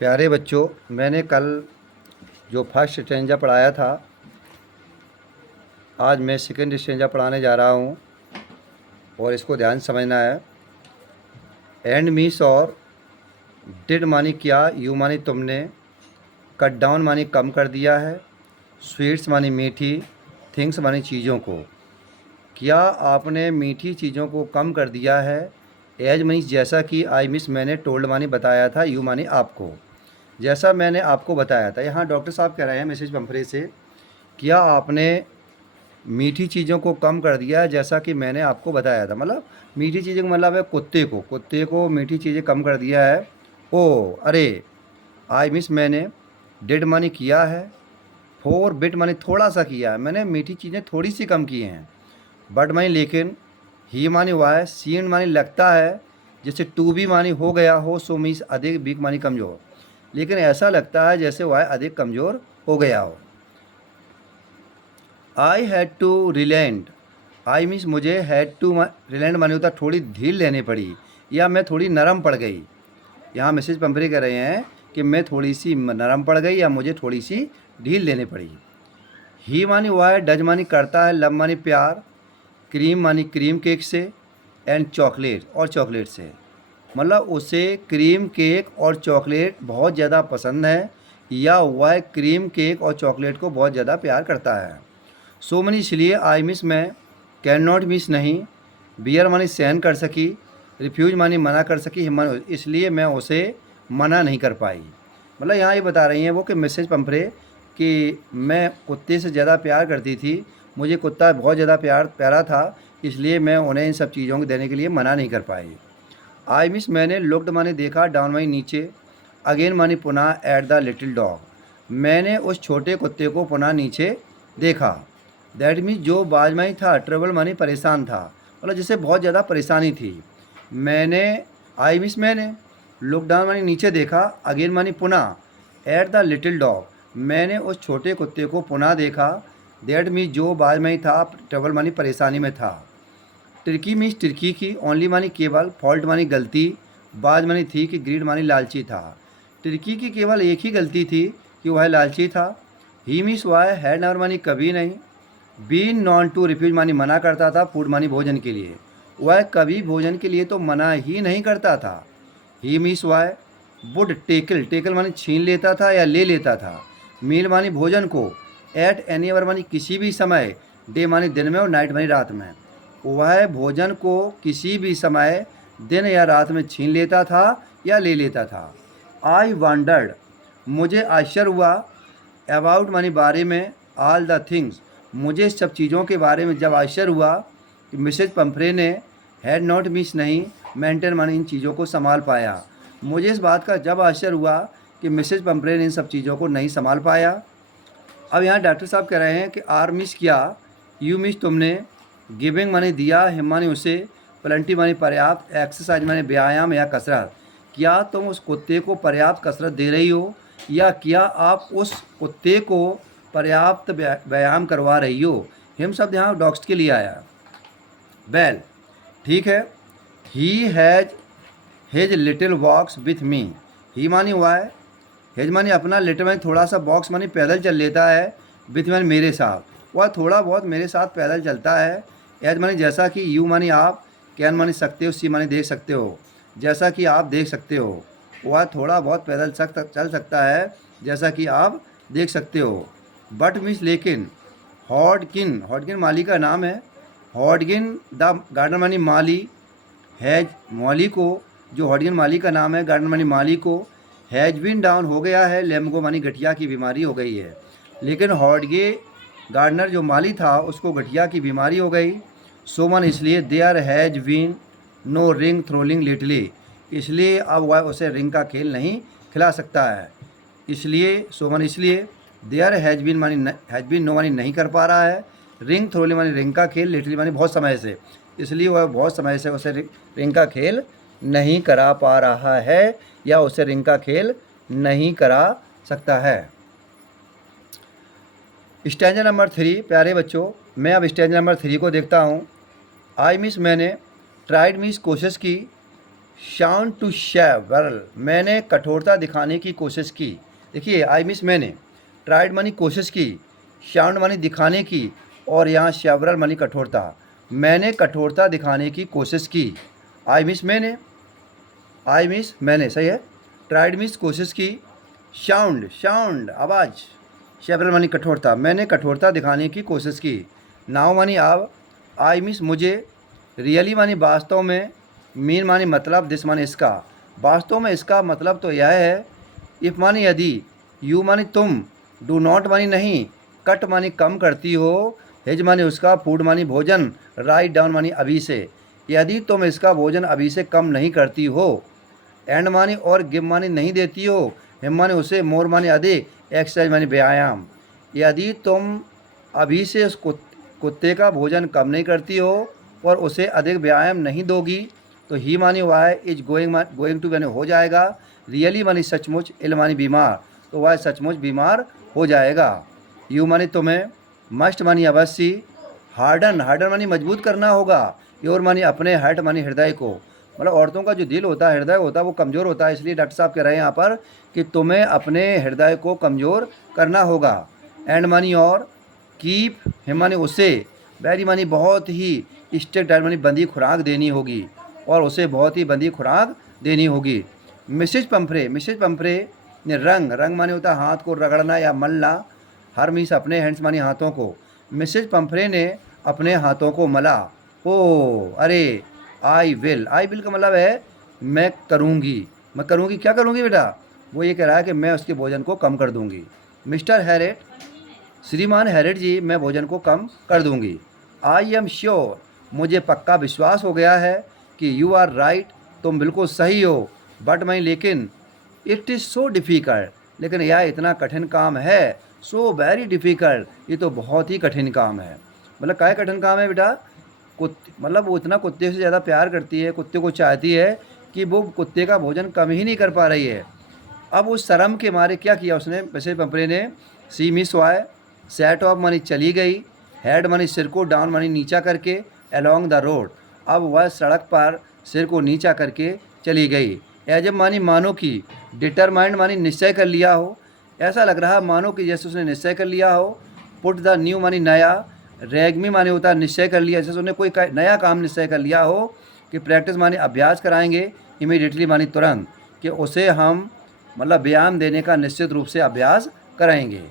प्यारे बच्चों, मैंने कल जो फर्स्ट स्टेंजा पढ़ाया था, आज मैं सेकंड स्टेंजा पढ़ाने जा रहा हूँ और इसको ध्यान से समझना है। एंड मीस और डिड मानी क्या, यू मानी तुमने, कट डाउन मानी कम कर दिया है, स्वीट्स मानी मीठी, थिंग्स मानी चीज़ों को। क्या आपने मीठी चीज़ों को कम कर दिया है? एज मनी जैसा कि, आई मिस मैंने, टोल्ड मानी बताया था, यू मानी आपको, जैसा मैंने आपको बताया था। यहाँ डॉक्टर साहब कह रहे हैं मिसेज पंफरे से, क्या आपने मीठी चीज़ों को कम कर दिया है जैसा कि मैंने आपको बताया था। मतलब मीठी चीज़ें का मतलब है कुत्ते को मीठी चीज़ें कम कर दिया है। ओ अरे, आई मिस मैंने, डिड मानी किया है, फोर बिट मानी थोड़ा सा किया है, मैंने मीठी चीज़ें थोड़ी सी कम की हैं। बट मानी लेकिन, ही मानी हुआ है, सीन मानी लगता है, जैसे टू बी मानी हो गया हो, सो मीन्स अधिक, बीक मानी कमज़ोर, लेकिन ऐसा लगता है जैसे वह अधिक कमज़ोर हो गया हो। I had to relent, I means मुझे, हैड टू रिलेंट मानी होता थोड़ी ढील लेनी पड़ी या मैं थोड़ी नरम पड़ गई। यहाँ मिसेज पंपरे कह रहे हैं कि मैं थोड़ी सी नरम पड़ गई या मुझे थोड़ी सी ढील लेनी पड़ी। ही मानी हुआ है, डज मानी करता है, लव मानी प्यार, क्रीम मानी क्रीम केक से, एंड चॉकलेट और चॉकलेट से, मतलब उसे क्रीम केक और चॉकलेट बहुत ज़्यादा पसंद है या वह क्रीम केक और चॉकलेट को बहुत ज़्यादा प्यार करता है। सो मनी इसलिए, आई मिस मैं, कैन नॉट मिस नहीं, बियर मानी सहन कर सकी, रिफ्यूज मानी मना कर सकी, हिम्मत इसलिए मैं उसे मना नहीं कर पाई। मतलब यहाँ ये बता रही हैं वो कि मिसेज पंपरे कि मैं कुत्ते से ज़्यादा प्यार करती थी, मुझे कुत्ता बहुत ज़्यादा प्यारा था, इसलिए मैं उन्हें इन सब चीज़ों को देने के लिए मना नहीं कर पाई। आई मिस मैंने, लुक्ड मानी देखा, डाउन मानी नीचे, अगेन मानी पुनः, एट द लिटिल डॉग, मैंने उस छोटे कुत्ते को पुनः नीचे देखा। दैट मीन्स जो बाजमाई था, ट्रबल मानी परेशान था, मतलब जिसे बहुत ज़्यादा परेशानी थी। मैंने, आई मिस मैंने, लुक डाउन मानी नीचे देखा, अगेन मानी पुनः, एट द लिटिल डॉग, मैंने उस छोटे कुत्ते को पुनः देखा। दैट मीन्स जो बाजमाई था, ट्रबल मानी परेशानी में था। टिर्की मीन्स टिर्की की, ओनली मानी केवल, फॉल्ट मानी गलती, बाज मानी थी कि, ग्रीड मानी लालची था। टिर्की की केवल एक ही गलती थी कि वह लालची था। ही मीन्स वह, हैड नेवर मानी कभी नहीं, बीन नॉन टू रिफ्यूज मानी मना करता था, फूड मानी भोजन के लिए, वह कभी भोजन के लिए तो मना ही नहीं करता था। ही मीन्स वह, वुड टेकल, टेकल मानी छीन लेता था या ले लेता था, मील मानी भोजन को, एट एनी अवर मानी किसी भी समय, डे मानी दिन में और नाइट मानी रात में, वह भोजन को किसी भी समय, दिन या रात में छीन लेता था या ले लेता था। आई वंडर्ड, मुझे आश्चर्य हुआ, अबाउट मानी बारे में, ऑल द थिंग्स, मुझे सब चीज़ों के बारे में जब आश्चर्य हुआ कि मिसेज पंफरे ने, हैड नॉट मिस नहीं, मेंटेन मानी इन चीज़ों को संभाल पाया, मुझे इस बात का जब आश्चर्य हुआ कि मिसेज पंफरे ने इन सब चीज़ों को नहीं संभाल पाया। अब यहाँ डॉक्टर साहब कह रहे हैं कि आर मिस क्या, यू मिस तुमने, गिविंग माने दिया, हिम माने उसे, प्लेंटी माने पर्याप्त, एक्सरसाइज माने व्यायाम या कसरत, क्या तुम उस कुत्ते को पर्याप्त कसरत दे रही हो या क्या आप उस कुत्ते को पर्याप्त व्यायाम करवा रही हो। हिम शब्द यहाँ डॉग्स के लिए आया। वेल, ठीक है। He has his little walks with me, he मानी हुआ है, हेज मानी अपना, लिटिल मानी थोड़ा सा, बॉक्स मानी पैदल चल लेता है, विथ मानी मेरे साथ, वह थोड़ा बहुत मेरे साथ पैदल चलता है। एज मानी जैसा कि, यू मानी आप, कैन मानी सकते हो, सी मानी देख सकते हो, जैसा कि आप देख सकते हो, वह थोड़ा बहुत पैदल चल सकता है जैसा कि आप देख सकते हो। बट मीन्स लेकिन, हॉडकिन, हॉडकिन माली का नाम है, हॉडकिन द गार्डन मानी माली, हैज मौली को, जो हॉडकिन माली का नाम है, गार्डन मानी माली को, हैज बिन डाउन हो गया है, लेम्गो मानी गठिया की बीमारी हो गई है, लेकिन हॉडगे गार्डनर जो माली था उसको गठिया की बीमारी हो गई। सो मन इसलिए, there has been no ring trolling lightly, इसलिए अब वह उसे रिंग का खेल नहीं खिला सकता है। इसलिए, सो मन इसलिए, देयर हैज बीन नो मानी नहीं कर पा रहा है, रिंग थ्रोलिंग मानी रिंग का खेल, लिटली मानी बहुत समय से, इसलिए वह बहुत समय से उसे रिंग का खेल नहीं करा पा रहा है या उसे रिंग का खेल नहीं करा सकता है। स्टैंजा नंबर 3, प्यारे बच्चों, मैं अब स्टैंजा नंबर 3 को देखता हूँ। आई मिस मैंने, ट्राइड मीस कोशिश की, शाउन टू शेवरल, मैंने कठोरता दिखाने की कोशिश की। देखिए आई मीन्स मैंने, ट्राइड मानी कोशिश की, शाउंड मानी दिखाने की, और यहाँ शेवरल मानी कठोरता। मैंने कठोरता दिखाने की कोशिश की। आई मीन्स मैंने, आई मीन्स मैंने, सही है। ट्राइड मीन्स कोशिश की, शाउंड शाउंड आवाज़, शेवरल मानी कठोरता, मैंने कठोरता दिखाने की कोशिश की। नाउ मानी अब, आई मीन्स मुझे, रियली मानी वास्तव में, मीन मानी मतलब, दिस मानी इसका। वास्तव में इसका मतलब तो यह है, इफ़ मानी यदि, यू मानी तुम, डू नॉट मानी नहीं, कट मानी कम करती हो, हिज मानी उसका, फूड मानी भोजन, राइट डाउन मानी अभी से। यदि तुम इसका भोजन अभी से कम नहीं करती हो, एंड मानी और, गिव मानी नहीं देती हो, हिम मानी उसे, मोर मानी अधिक, एक्सरसाइज मानी व्यायाम। यदि तुम अभी से उस कुत्ते का भोजन कम नहीं करती हो और उसे अधिक व्यायाम नहीं दोगी, तो ही मानी वाई, इज गोइंग टू मानी हो जाएगा, रियली मानी सचमुच, इल मानी बीमार, तो वह सचमुच बीमार हो जाएगा। यू मानी तुम्हें, मस्ट मानी अवश्य, हार्डन हार्डन मानी मजबूत करना होगा, योर मानी अपने, हर्ट मानी हृदय को, मतलब औरतों का जो दिल होता है, हृदय होता है, वो कमज़ोर होता है, इसलिए डॉक्टर साहब कह रहे हैं यहाँ पर कि तुम्हें अपने हृदय को कमज़ोर करना होगा। एंड मानी और, कीप, हिम मानी उसे, वेरी मानी बहुत ही, स्ट्रिक्ट डाइट मानी बंदी खुराक देनी होगी, और उसे बहुत ही बंदी खुराक देनी होगी। मिसेज पंफरे ने रंग, रंग माने होता है हाथ को रगड़ना या मलना, हर मीस अपने, हैंड्स मानी हाथों को। मिसेज पंफरे ने अपने हाथों को मला। ओ अरे, आई विल का मतलब है मैं करूँगी। मैं करूँगी, क्या करूँगी बेटा? वो ये कह रहा है कि मैं उसके भोजन को कम कर दूँगी। मिस्टर हैरिट, श्रीमान हैरिट जी, मैं भोजन को कम कर दूँगी। आई एम श्योर, मुझे पक्का विश्वास हो गया है कि यू आर राइट, तुम बिल्कुल सही हो। बट मैं, लेकिन, इट इज़ सो डिफ़िकल्ट, लेकिन यह इतना कठिन काम है। सो वेरी डिफ़िकल्ट, ये तो बहुत ही कठिन काम है। मतलब क्या कठिन काम है बेटा? मतलब वो इतना कुत्ते से ज़्यादा प्यार करती है, कुत्ते को चाहती है कि वो कुत्ते का भोजन कम ही नहीं कर पा रही है। अब उस शर्म के मारे क्या किया उसने, मिसेज पंपरे ने, सी मिस वाई, सेट ऑफ मानी चली गई, हेड मानी सिर को, डाउन मानी नीचा करके, अलोंग द रोड, अब वह सड़क पर सिर को नीचा करके चली गई। एजब मानी मानो की, डिटरमाइंड मानी निश्चय कर लिया हो, ऐसा लग रहा मानो कि जैसे उसने निश्चय कर लिया हो। पुट द न्यू मानी नया, रेगमी माने होता है निश्चय कर लिया, जैसे उसने कोई नया काम निश्चय कर लिया हो कि प्रैक्टिस माने अभ्यास कराएंगे, इमीडिएटली मानी तुरंत, कि उसे हम मतलब व्यायाम देने का निश्चित रूप से अभ्यास कराएंगे।